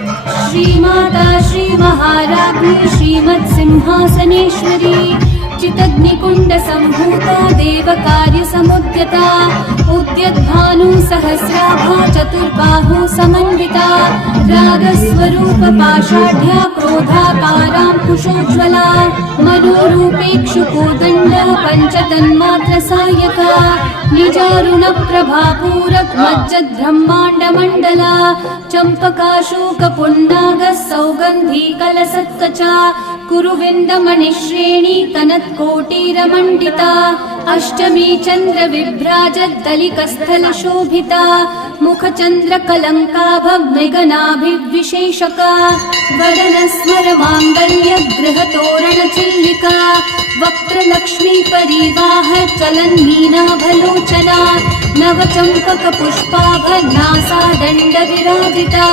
श्रीमाता श्रीमहाराज्ञी श्रीमत्सिंहासनेश्वरी चितग्निकुण्डसम्भूता देवकार्यसमुद्यता उद्यद्भानु सहस्राभा चतुर्बाहु समन्विता रागस्वरूपपाषाढ्या क्रोधाकाराङ्कुशोज्ज्वला मनोरूपेक्षुकोदण्ड पञ्चतन्मात्रसायका निजारुणप्रभापूरकमज्जद्ब्रह्माण्डमण्डला चम्पकाशोकपुन्नागः सौगन्धीकलसत्कचा कुरुविन्दमणिश्रेणी कनत्कोटीरमण्डिता अष्टमी चन्द्रविभ्राजद्दलिकस्थलशोभिता मुखचन्द्रकलङ्काभमृगनाभिविशेषका वदनस्मरमाङ्गल्यगृहतोरणचिल्लिका वक्त्रलक्ष्मीपरीवाह चलन्मीनाभलोचना नवचम्पकपुष्पाभनासा दण्डविराजिता